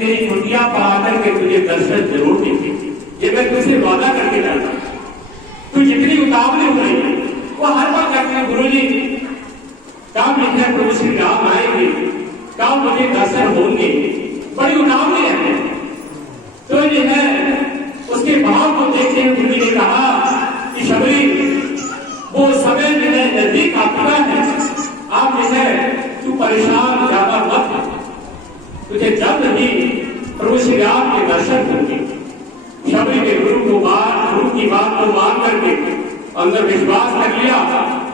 तेरी कुटिया पर आकर के तुझे दर्शन जरूर देंगे, ये मैं तुझसे वादा करके जाता हूं। तू जितनी उतावली हो रही है वो हर बार कहते हैं गुरु जी कब लिखा प्रभु श्री राम आएंगे, कब मुझे दर्शन होंगे, बड़ी उतावली रहते हैं। तो जो है उसके भाव को देखते हुए गुरु ने कहा कि शबरी वो समय जो है नजदीक आ चुका है, आप जो है तू परेशान ज्यादा मत हो, तुझे जल्द ही प्रभु श्री राम के दर्शन होंगे। शबरी ने गुरु की बात को मान करके अंदर विश्वास कर लिया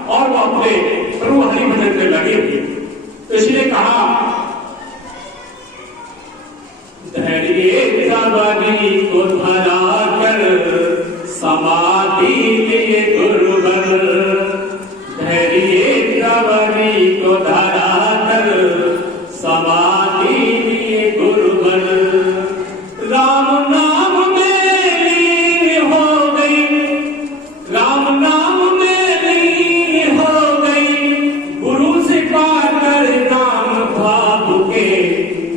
और वो अपने प्रभु हरिभजन में लगे थे। तो इसलिए कहा धैर्य सबरी को धरा कर समाधि लिए गुरुवर, धैर्य सबरी को धरा कर समाधि लिए गुरुवर, राम नाम में लीन हो गई, राम नाम में लीन हो गई, गुरु से पाकर नाम भाव के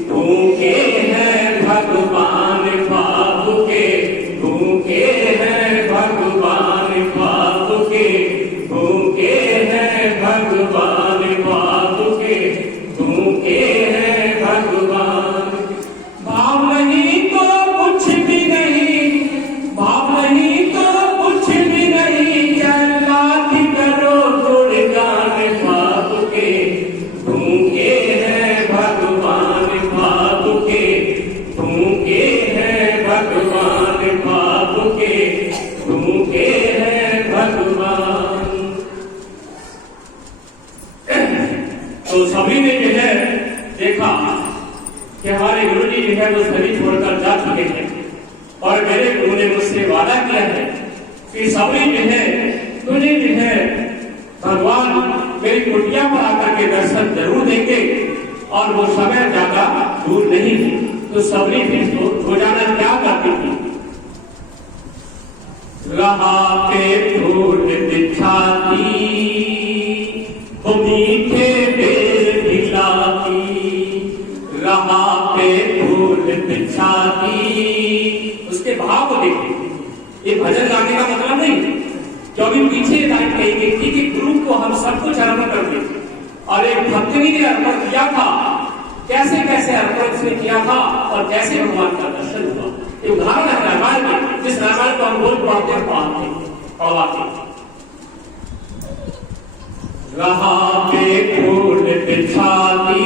भूखे हैं भगवान, भाव के भूखे हैं भगवान, भाव के भूखे हैं भगवान, भाव के भूखे हैं भगवान। भाव नहीं तो कुछ भी नहीं, भाव नहीं तो कुछ भी नहीं, जलाधि करो गुणगान, भाव के भूखे हैं भगवान, भाव के भूखे हैं भगवान, भाव के भूखे हैं भगवान। तो सभी ने जो है देखा कि हमारे गुरु जी जो है वो सभी छोड़कर जा चुके हैं और मेरे गुरु ने मुझसे वादा किया है कि सभी जो है तुझे जो है भगवान मेरी कुटिया पर आकर के दर्शन जरूर देंगे और वो समय ज्यादा दूर नहीं है। तो सबरी भी रोजाना क्या करती थी, रहा पे फूल दिखाती, वो मीठे बेर दिलाती, रहा पे फूल बिछाती। उसके भाव को देखिए, ये भजन गाने का मतलब नहीं जो अभी पीछे लाइन कहेंगे कि गुरु को हम सब कुछ अर्पण कर दें और एक भक्तनी ने अर्पण किया था, कैसे कैसे अर्पण उसने किया था और कैसे भगवान का दर्शन हुआ। ये उदाहरण है रामायण में, जिस रामायण को हम रोज पढ़वाते रहा पे फूल बिछाती,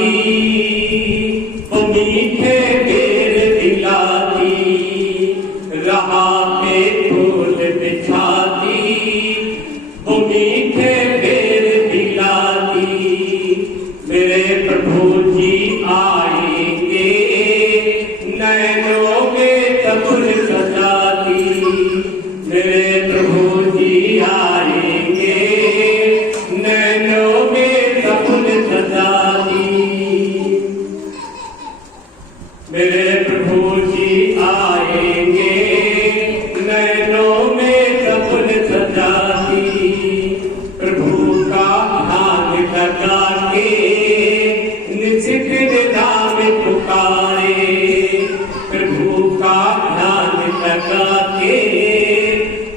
वो मीठे बेर दिलाती, रहा पे फूल बिछाती, वो मीठे बेर दिलाती। मेरे प्रभु जी आएंगे नैनों में तबुल सजाती, मेरे प्रभु जी आएंगे नैनों में तबुल सजाती, मेरे प्रभु जी आएंगे नैनों में तबुल सजाती। प्रभु का ध्यान लगा के निश्चित निदान पुकारे, प्रभु का ध्यान लगा के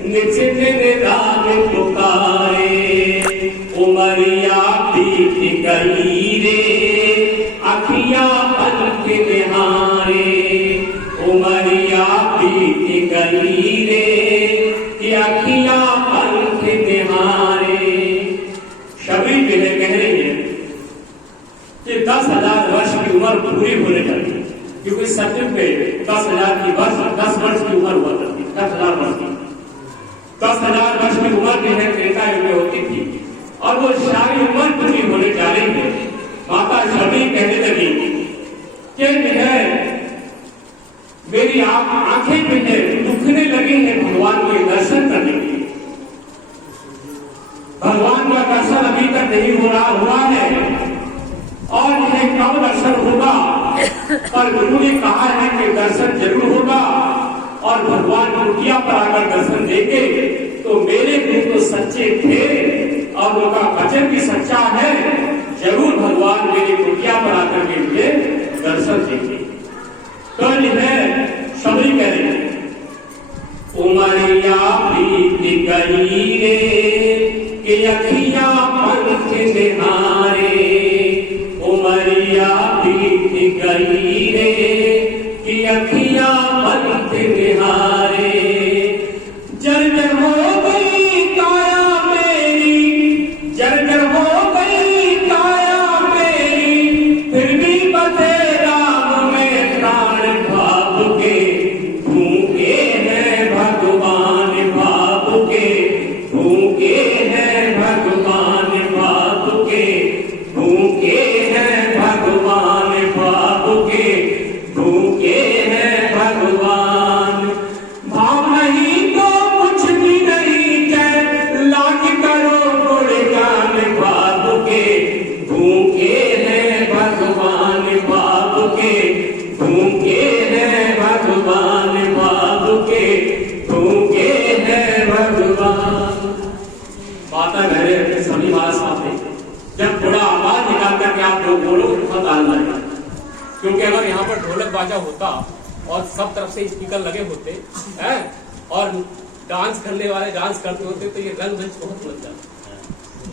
निश्चित निदान पुकारे। उमरिया बीत गई रे अखियां पलक निहारे, उमरिया बीत गई रे अखियां पलक निहारे। शबरी जो है कह रही है कि 10,000 वर्ष की उम्र पूरी होने जाती है, क्योंकि सत्युग पे 10,000 की वर्ष 10 वर्ष की उम्र हुआ करती, 10,000 वर्ष की 10,000 वर्ष की उम्र जो है त्रेता युग में होती थी और वो सारी उम्र पूरी होने जा रही है। माता शबरी कहने लगी कि जो है मेरी आंखें जो है दुखने लगी है भगवान के दर्शन करने के लिए, भगवान का दर्शन अभी तक नहीं हो रहा हुआ है और इन्हें कब दर्शन होगा, पर गुरु ने कहा है कि दर्शन जरूर होगा और भगवान कुटिया पर आकर दर्शन देंगे। तो मेरे गुरु तो सच्चे थे और उनका वचन भी सच्चा है, जरूर भगवान मेरी कुटिया पर आकर के मुझे दर्शन देंगे। तो है सबरी कह रही उमरिया बीत गई रे कि अखियां पंख निहारे, उमरिया बीत गई रे कि अखियां पंख निहारे। जर्जर हो गई काया मेरी, जर्जर हो गई काया मेरी, फिर भी बसे राम में प्राण भाव के, भूखे हैं भगवान भाव के, भूखे हैं भगवान भाव के, भूखे हैं भगवान भाव के, भूखे हैं भगवान। भाव नहीं तो कुछ भी नहीं है, लाज करो गुणगान भाव के, भूखे हैं भगवान भाव के, भूखे हैं भगवान भाव के, भूखे हैं भगवान। माता मेरे सभी बात साथ है, जब थोड़ा आवाज निकाल करके आप लोग बोलो बहुत आनंद आएगा, क्योंकि अगर यहाँ पर ढोलक बाजा होता और सब तरफ से स्पीकर लगे होते हैं और डांस करने वाले डांस करते होते तो ये रंगमंच बहुत बन जाता,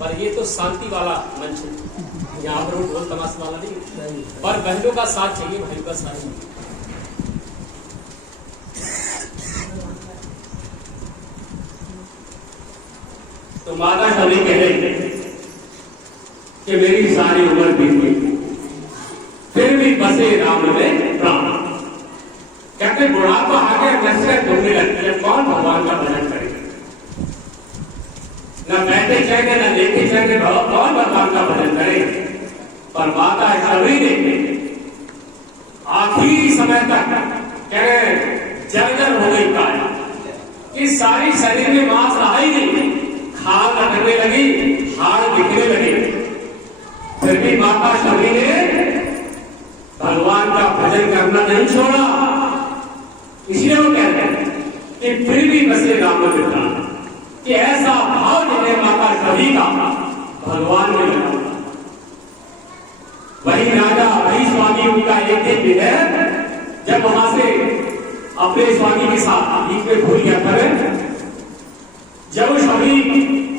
पर ये तो शांति वाला मंच है, यहाँ पर वो ढोल तमाशा वाला नहीं, पर बहनों का साथ चाहिए, भाइयों का साथ चाहिए। तो माता कभी कह रही कि मेरी सारी उम्र बीत गई फिर भी बसे राम में प्राण। कहते बुढ़ापा आ गया, नशे ढूंढने लगती है, कौन भगवान का भजन करेगा? न बैठे चाहेंगे न लेके चाहेंगे, कौन भगवान का भजन करेगा? पर माता कभी ने आखिरी समय तक कह जर्जर हो गई काया, कि सारी शरीर में मांस रहा ही नहीं, खाल लगने लगी, हाड़ दिखने लगे, फिर भी माता शबरी ने भगवान का भजन करना नहीं छोड़ा। इसलिए वो कहते हैं कि फिर भी बसे राम में प्राण, कि ऐसा भाव जिन्हें माता शबरी का भगवान में लगा। वही राजा वही स्वामी उनका एक दिन भी है जब वहां से अपने स्वामी के साथ बीच में भूल गया था, जब शबरी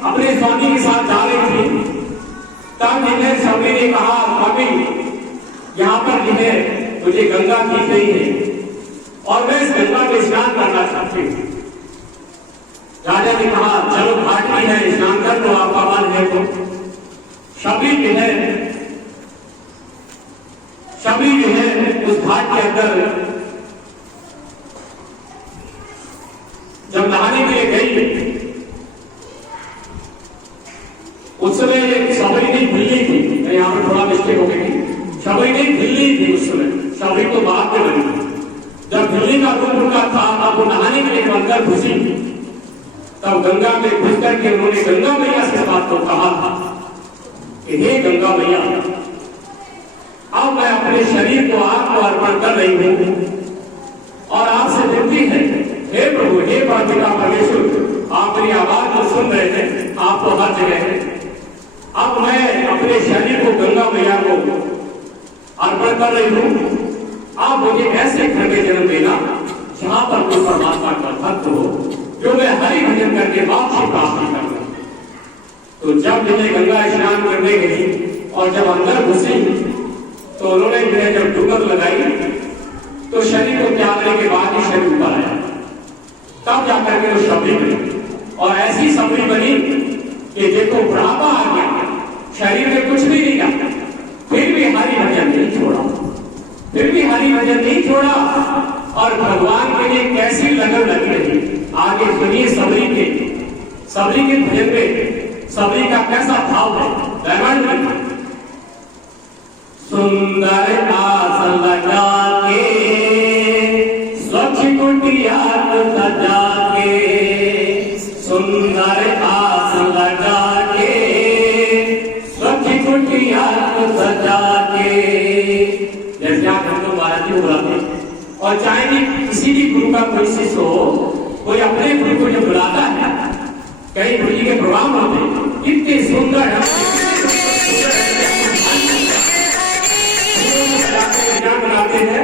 अपने स्वामी के साथ जा रही थी तब जिन्हें शबरी ने कहा स्वामी यहाँ पर जिन्हें मुझे गंगा दिख रही है और मैं इस गंगा में स्नान करना चाहती हूँ। राजा ने कहा चलो घाट में है, स्नान कर लो, आपका मन है तो। शबरी जो है उस घाट के अंदर जब नहाने के लिए गई, उस समय शबरी नहीं भिल्ली थी, यहाँ पर थोड़ा मिस्टेक हो गई थी, शबरी नहीं भिल्ली थी उस समय, शबरी तो बाद में बनी। जब भिल्ली का रूप उनका था तब वो नहाने के लिए अंदर घुसी, तब गंगा में घुस करके उन्होंने गंगा मैया से बात को कहा था कि हे गंगा मैया, अब मैं अपने शरीर को आपको अर्पण कर रही हूँ और आपसे विनती है, हे प्रभु, हे पिता परमेश्वर, आप मेरी आवाज को सुन रहे हैं, आपको हर जगह है। अब मैं अपने शरीर को गंगा मैया को अर्पण कर रही हूँ, आप मुझे ऐसे घर में जन्म देना जहां पर कोई परमात्मा का भक्त हो, जो मैं हरि भजन करके वापसी प्राप्त करूँ। तो जब जिन्हें गंगा स्नान करने गई और जब अंदर घुसी तो उन्होंने जब डुबक लगाई तो शरीर को त्यागने के बाद ही शरीर ऊपर आया, तब जाकर के वो शबरी बनी। और ऐसी शबरी बनी कि देखो बुढ़ापा आ गया, शरीर में कुछ भी नहीं रहा, फिर भी हरि भजन नहीं छोड़ा, फिर भी हरि भजन नहीं छोड़ा और भगवान के लिए कैसी लगन लगी रही। आगे सुनिए शबरी के भजन में शबरी का कैसा भाव है। रामायण में सुंदर आसन लगा के स्वच्छ कुटिया सजा के, सुंदर आसन लगा के स्वच्छ कुटिया सजा के। जैसे आप हमको महाराज जी बुलाते और चाहे भी किसी भी गुरु का कोई शिष्य हो, कोई अपने गुरु को जब बुलाता है, कई गुरु जी के प्रोग्राम होते हैं, कितने सुंदर बनाते हैं